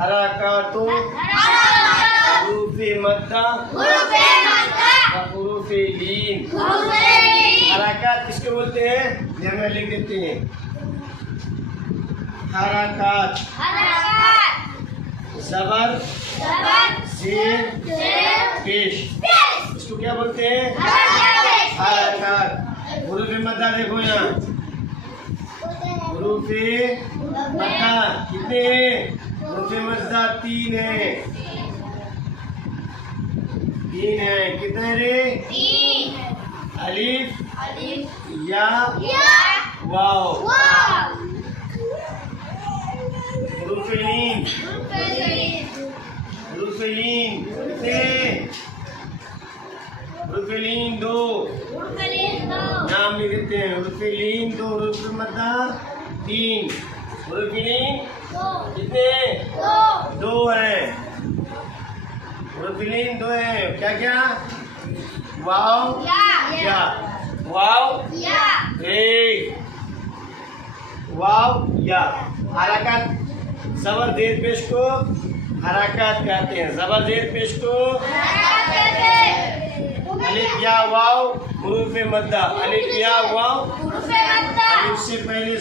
हरकातु हुरूफे मद्दा हुरूफे लीन। हरकात किसको बोलते हैं? ये हमें लिख देते हैं। हरकात ज़बर ज़ेर पेश, इसको क्या बोलते हैं? हरकात। हुरूफे मद्दा देखो यहाँ, हुरूफे मद्दा कितने हैं? हुरूफे मद्दा 3 है, 3 है। कितने रे? अलिफ या वाव। हुरूफे लीन कितने? हुरूफे लीन 2, नाम लिख देते हैं। हुरूफे लीन 2, हुरूफे मद्दा 3, हुरूफे लीन कितने? 2 है। हुरूफे लीन 2 है। क्या क्या? वाव या, वाव वाव या। हरकत ज़बर ज़ेर पेश को हरकत कहते हैं। ज़बर ज़ेर पेश को अलिफ या वाव हुरूफे मद्दा, अलिफ या वाव, अलिफ से पहले